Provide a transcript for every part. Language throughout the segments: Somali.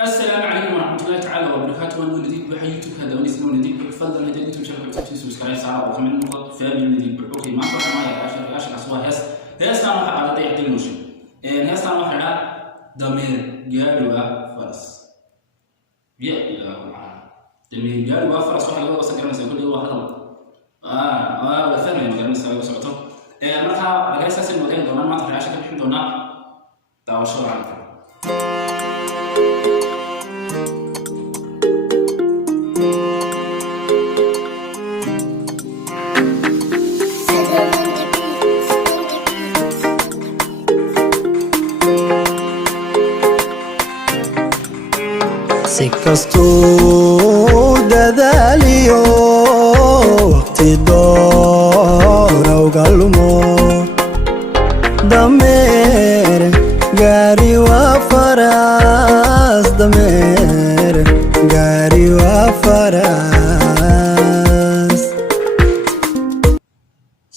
السلام عليكم ورحمة الله تعالى وبركاته. أنا ولدي بحي يوتيوب هذا ونسمع ولدي بفضل هذا اليوتيوب شبكة تشتري سبسكرايب ساعة وكمان نقط فاهم ولدي أوكي ما أروح معي عشان أصوات هس أنا على ضيق الموشن هس أنا على ضمير جالوا فرس يا ضمير جالوا فرس واحد لو سكرنا سيقول لي واحد ولا ثاني ما قلنا سوي بسرعته مرحبا بجلس أسمع مكان دونا ما تفرع عشان كده دونا تعاشوا عنك Si kastuu dadaaliyo waqti doora uga lumo dameer gaari waa faras dameer gaari waa faras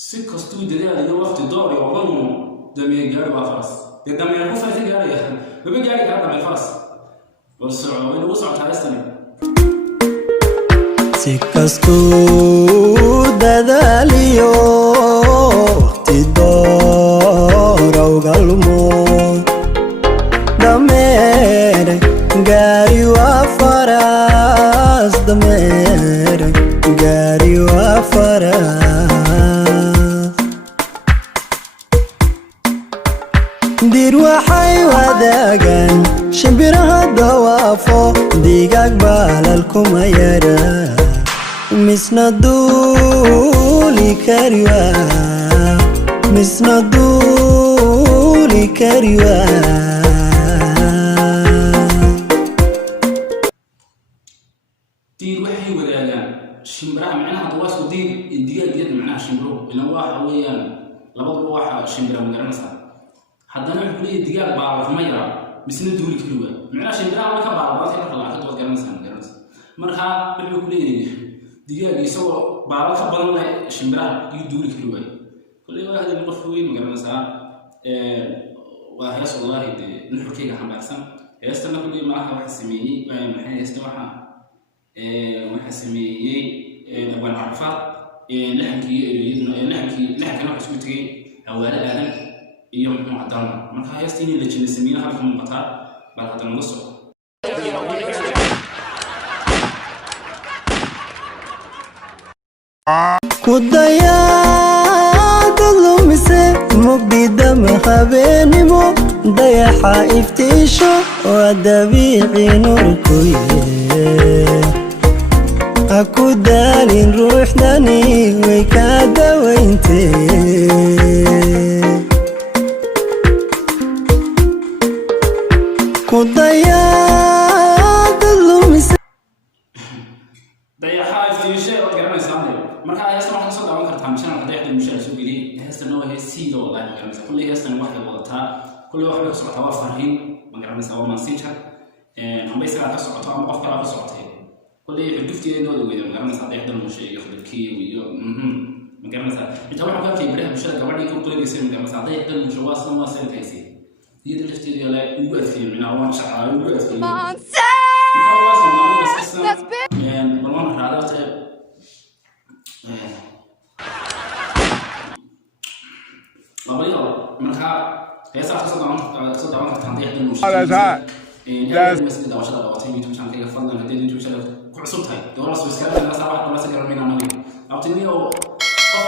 si kastuu dadaaliyo waqti doora uga lumo dameer gaari waa faras dameer ku farsi gaariya baba gaari ka dameer faras si kastuu dadaaliyo waqti doora uga lumo dameer gaari waa faras dameer gaari waa faras dir waxay wadaagaan shimbiraha dawaafo digaag baalal kuma yara misna duuli kari waa misna duuli kari waa diir waxay wadaagaan shimbiraha macnaha dawaasku diir digaag macnaha shimbiro ila waxa weeyaan labaduba waxa shimbira ma garanaysaa haddana wuxuu leeyahay digaag baalal kuma yara misna duuli kari waa macnaha shimbiraha marka baalal ka kala ka dood garanaysaa marka wuxuu ku leeyahay digaag isagoo baalal ka badan leh shimbiraha iyo duuli kari waa kulli waa hadii qof weyn ma garanaysaa waa hees wallahi nuxurkayga xambaarsan heestana kulli maaha waxa sameeyay maxay heesta waxa sameeyay abaan carfa lahankana waxa isku tagay hawaala aadan iyo muxuu cadaan marka heestii la jina sameeyay halka muuqata bal hadda noo soo kudayaada lumise mugdida mahabeenimo dayaxa iftiisho waa dabiici nuurkuye ha ku daalin ruuxdani way kaa dawayntee kudayaada lumise dayaxa iftiisho oo garanaysaa marka heestan waxa soo daawan kartaa mishan dayaxda mishan soo geliyay heestan waa heesido wallahi ma garanaysaa kulli heestan waxay wadataa kulli wax ka socota waa fariin ma garanaysaa waa messenger amba isaga ka socoto ama qof kale ka socotay kulli xudufteedooda weeyaan ma garanaysaa dayaxda mishan iyo khadkii iyo ma garanaysaa inta waxa ka qeybay bulshada gabadhii ku qoynaysay ma garanaysaa dayaxda mishan waa san waa san kaysay iyada lafteedu la ugu adkeeyay mina waan shaqaa ugu adkeeyay balwan raadata labayo marka heesaha soo daawan kartaan dayaxda mishan masjid dawashada dawatay youtube channel fadlan hadii youtube channel ku cusub tahay dooras iska la saaba la sagar min anaga abtiniyo qof